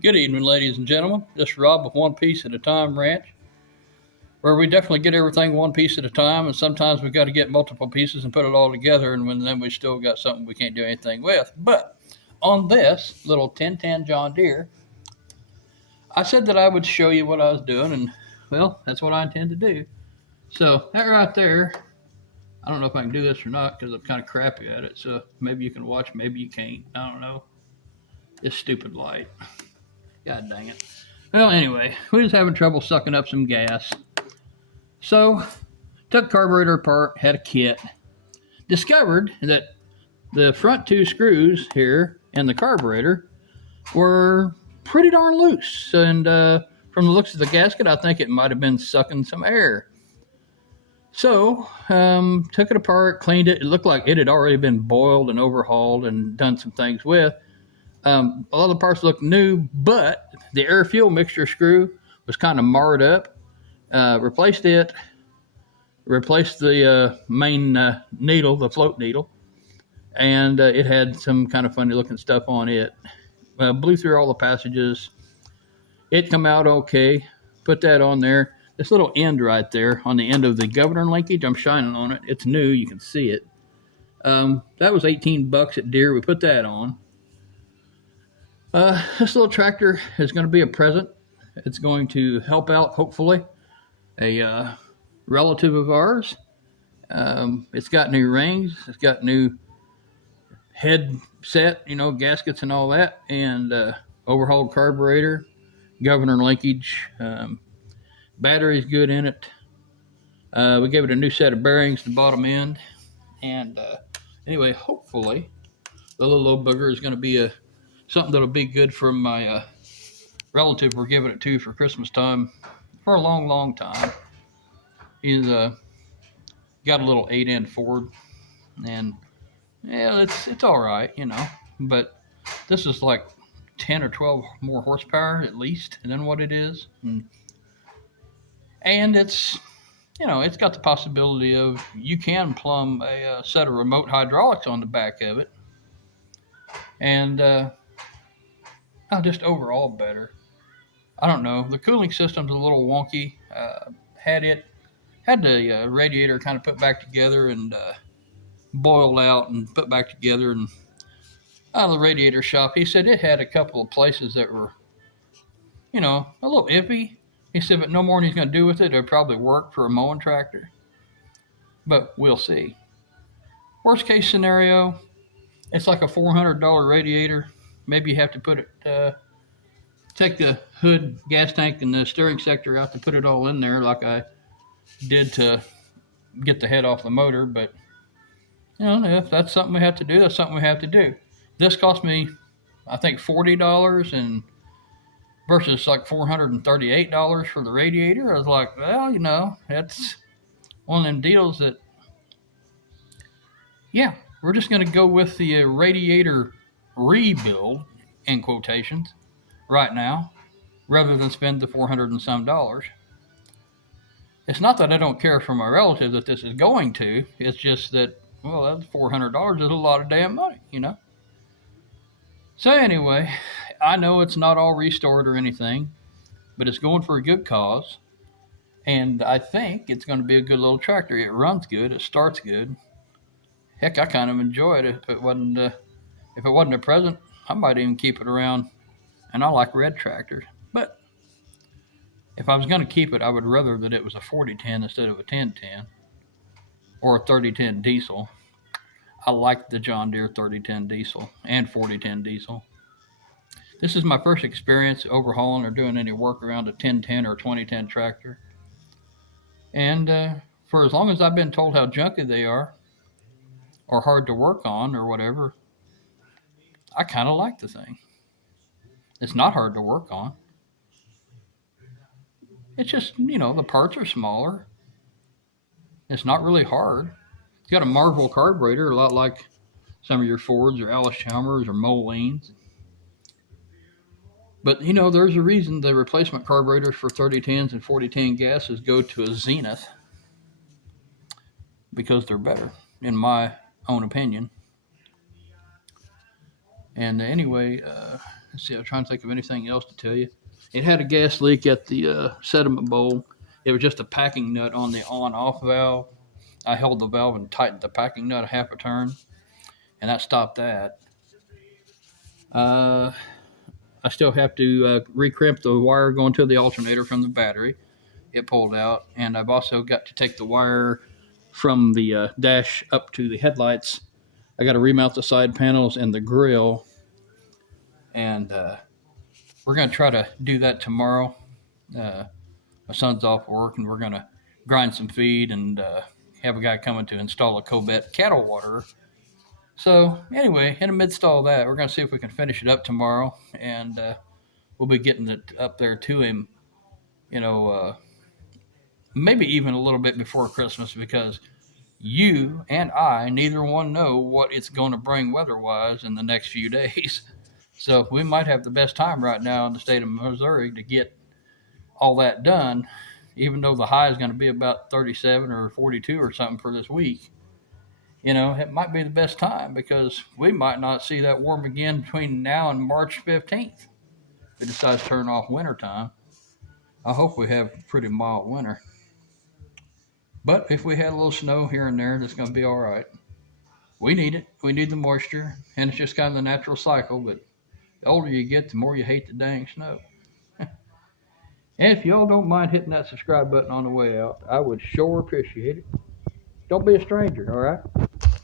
Good evening, ladies and gentlemen. This is Rob with One Piece at a Time Ranch, where we definitely get everything one piece at a time, and sometimes we've got to get multiple pieces and put it all together, and then we still got something we can't do anything with. But on this little 1010 John Deere, I said that I would show you what I was doing, and well, that's what I intend to do. So that right there, I don't know if I can do this or not because I'm kind of crappy at it. So maybe you can watch, maybe you can't. I don't know. This stupid light. God dang it. Well, anyway, we was having trouble sucking up some gas. So, took carburetor apart, had a kit. Discovered that the front two screws here and the carburetor were pretty darn loose. And from the looks of the gasket, I think it might have been sucking some air. So, took it apart, cleaned it. It looked like it had already been boiled and overhauled and done some things with. All the parts looked new, but the air fuel mixture screw was kind of marred up. Replaced it, replaced the main needle, the float needle, and it had some kind of funny looking stuff on it. Blew through all the passages. It come out okay. Put that on there. This little end right there on the end of the governor linkage, I'm shining on it. It's new, you can see it. That was $18 at DEERE. We put that on. This little tractor is going to be a present. It's going to help out, hopefully, a relative of ours. It's got new rings. It's got new head set, gaskets and all that, and overhauled carburetor, governor linkage. Battery's good in it. We gave it a new set of bearings, the bottom end. And anyway, hopefully, the little old booger is going to be something that'll be good for my relative we're giving it to for Christmas time for a long, long time. He's got a little 8-end Ford, and yeah, it's all right, But this is like 10 or 12 more horsepower at least than what it is, and it's it's got the possibility of you can plumb a set of remote hydraulics on the back of it, and just overall better. I don't know. The cooling system's a little wonky. Had the radiator kind of put back together and boiled out and put back together. And out of the radiator shop, he said it had a couple of places that were, a little iffy. He said, but no more than he's going to do with it. It'll probably work for a mowing tractor. But we'll see. Worst case scenario, it's like a $400 radiator. Maybe you have to put it, take the hood, gas tank, and the steering sector out to put it all in there like I did to get the head off the motor. But, if that's something we have to do, that's something we have to do. This cost me, I think, $40 and versus like $438 for the radiator. I was like, well, that's one of them deals that, yeah, we're just going to go with the radiator rebuild, in quotations, right now, rather than spend the $400 and some dollars. It's not that I don't care for my relative that this is going to. It's just that, well, that's $400 is a lot of damn money, So anyway, I know it's not all restored or anything, but it's going for a good cause, and I think it's going to be a good little tractor. It runs good. It starts good. Heck, I kind of enjoy it. If it wasn't a present, I might even keep it around. And I like red tractors. But if I was going to keep it, I would rather that it was a 4010 instead of a 1010 or a 3010 diesel. I like the John Deere 3010 diesel and 4010 diesel. This is my first experience overhauling or doing any work around a 1010 or 2010 tractor. And for as long as I've been told how junky they are, or hard to work on, or whatever, I kind of like the thing. It's not hard to work on. It's just, the parts are smaller. It's not really hard. It's got a Marvel carburetor, a lot like some of your Fords or Alice Chalmers or Molines. But, there's a reason the replacement carburetors for 3010s and 4010 gases go to a Zenith. Because they're better, in my own opinion. And anyway, let's see, I'm trying to think of anything else to tell you. It had a gas leak at the sediment bowl. It was just a packing nut on the on-off valve. I held the valve and tightened the packing nut a half a turn, and that stopped that. Uh, I still have to recrimp the wire going to the alternator from the battery. It pulled out, and I've also got to take the wire from the dash up to the headlights. I got to remount the side panels and the grill, and we're going to try to do that tomorrow. My son's off work, and we're going to grind some feed and have a guy coming to install a Cobet cattle waterer. So anyway, in the midst of all that, we're going to see if we can finish it up tomorrow, and we'll be getting it up there to him, you know, maybe even a little bit before Christmas, because you and I, neither one know what it's going to bring weather-wise in the next few days. So we might have the best time right now in the state of Missouri to get all that done, even though the high is going to be about 37 or 42 or something for this week. It might be the best time because we might not see that warm again between now and March 15th. If it decides to turn off winter time. I hope we have a pretty mild winter. But if we had a little snow here and there, that's going to be all right. We need it. We need the moisture, and it's just kind of the natural cycle. But the older you get, the more you hate the dang snow. And if y'all don't mind hitting that subscribe button on the way out, I would sure appreciate it. Don't be a stranger, all right?